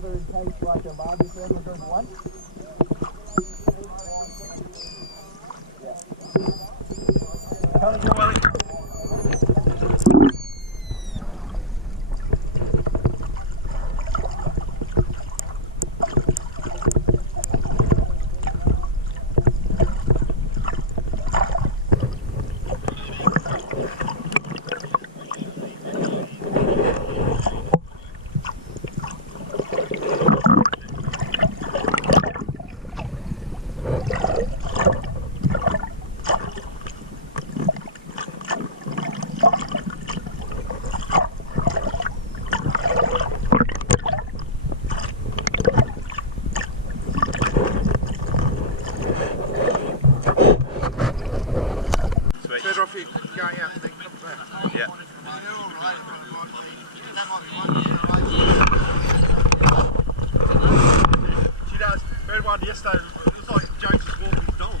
together in case like a larger family group one. Yeah. Coming your way. Better off you going out and then come back. Yeah. She does. We had one yesterday. It was like James was walking his dog.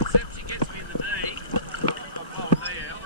Except she gets me in the knee. I'll blow a knee out.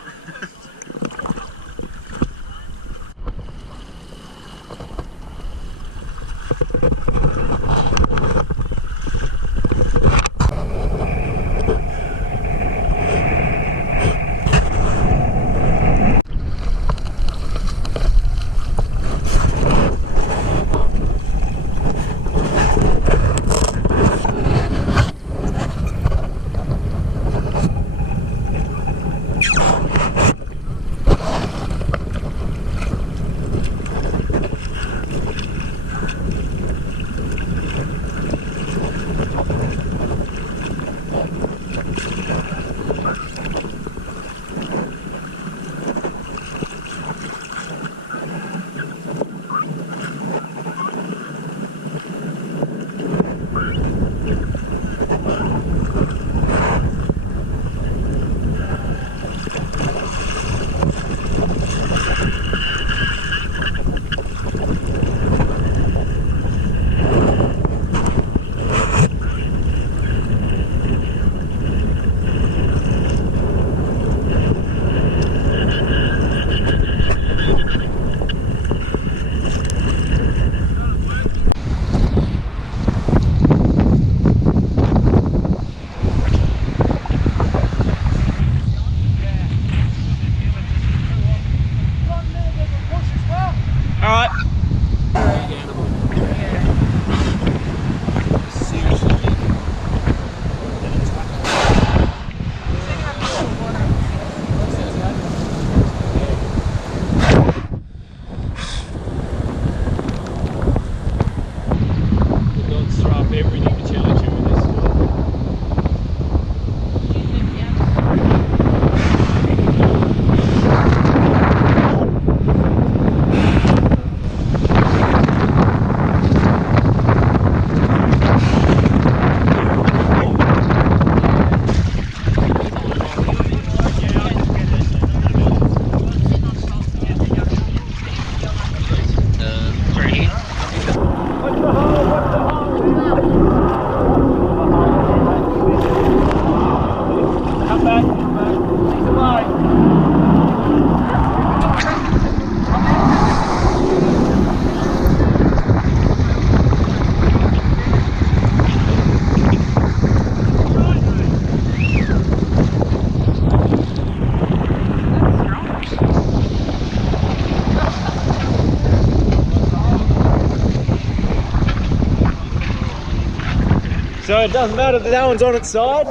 So it doesn't matter that that one's on its side.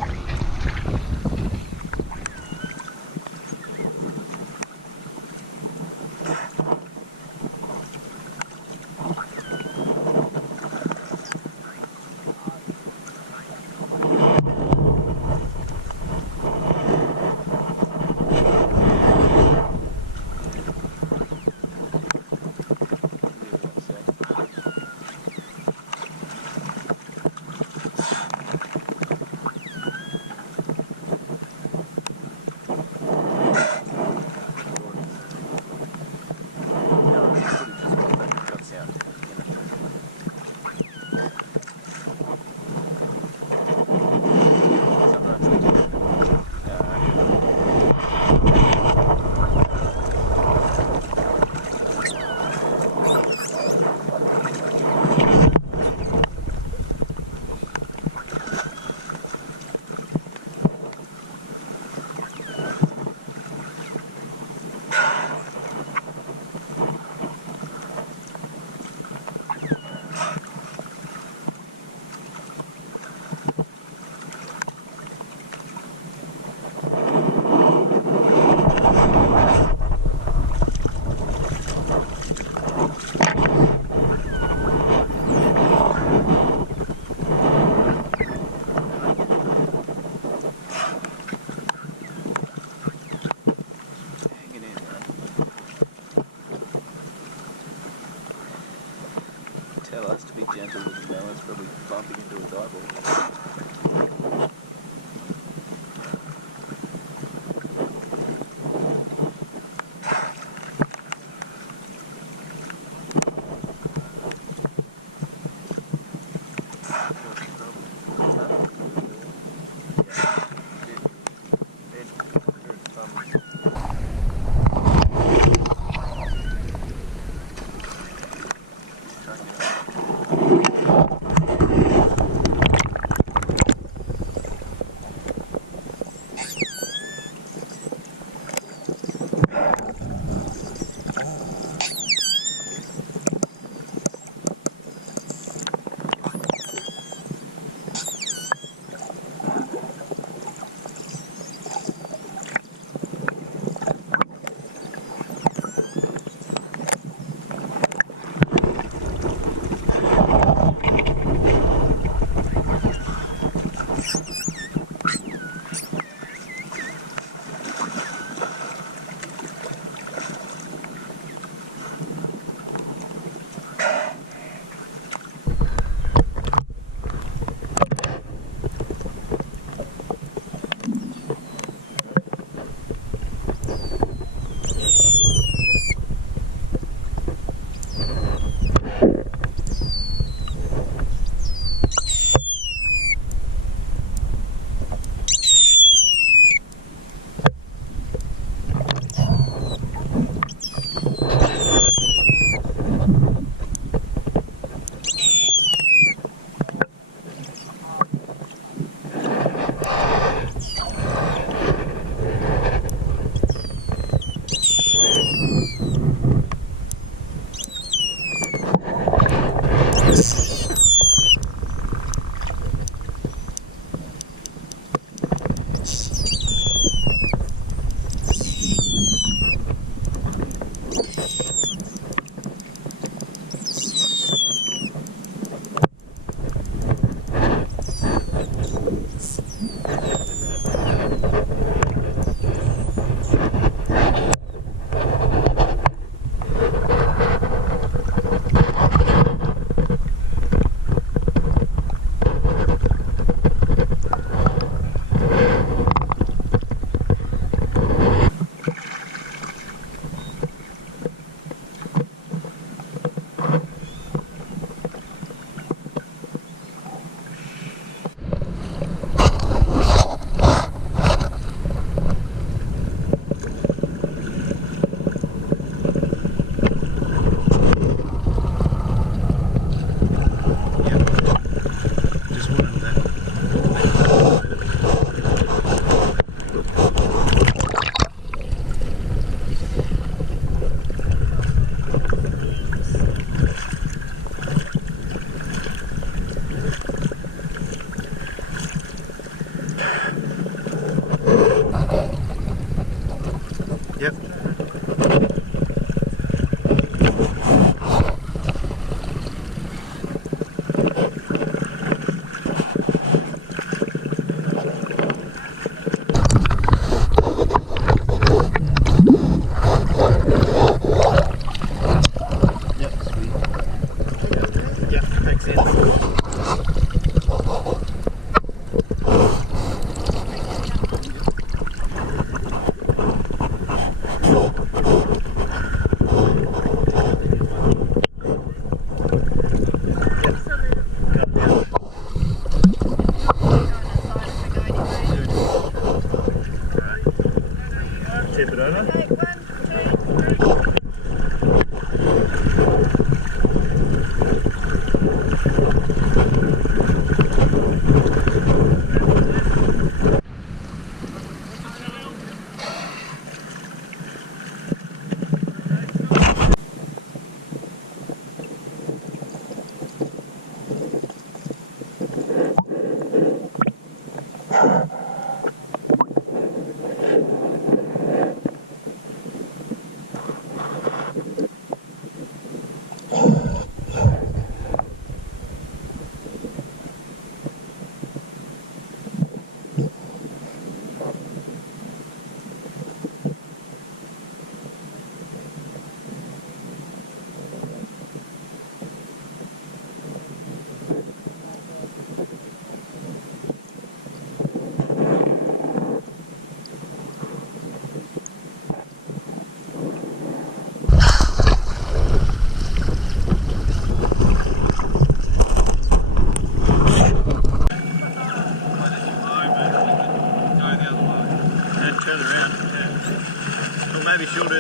That one's probably bumping into a dive ball.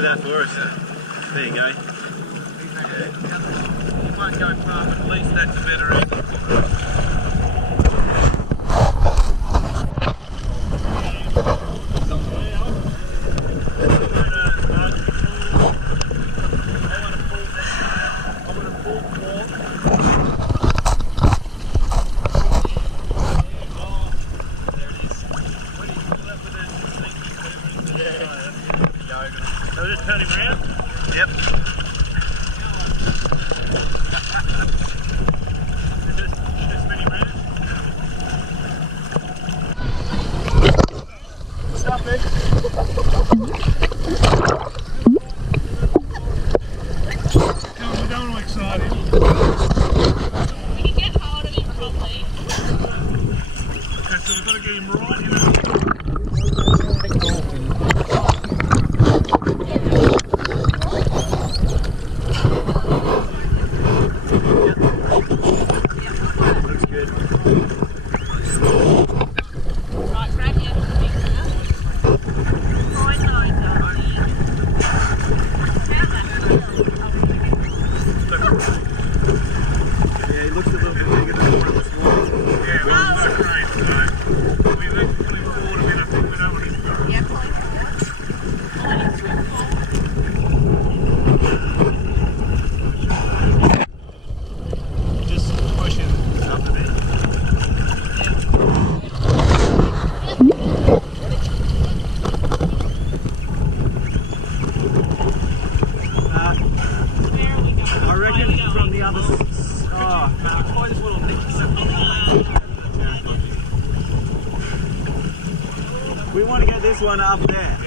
do that for us. There you go. You won't go far, but at least that's a better angle for us. So just turn him around? Yep. Just spin him around? Stop it. Come on, we don't want to excite him. We can get hold of him properly. Okay, so we've got to get him right in the... Right, grab your finger. Right, darling. Yeah, he looks a little bit bigger than the one this morning. Yeah, well, that's great. So we need to pull him forward a bit. I think we don't want him to go. Yeah, fine. Just push him up a bit. Where are we going? I reckon from the other side. Oh, no, I just want to nick We want to get this one up there.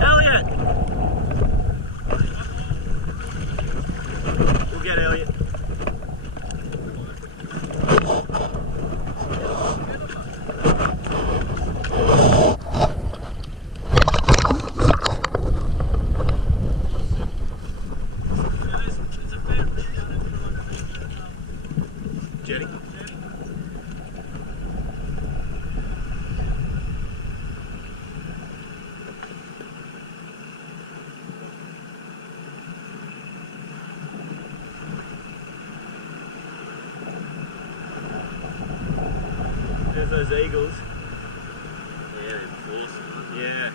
Elliot! We'll get Elliot. Jetty? There's those eagles. Yeah, they're awesome. Yeah.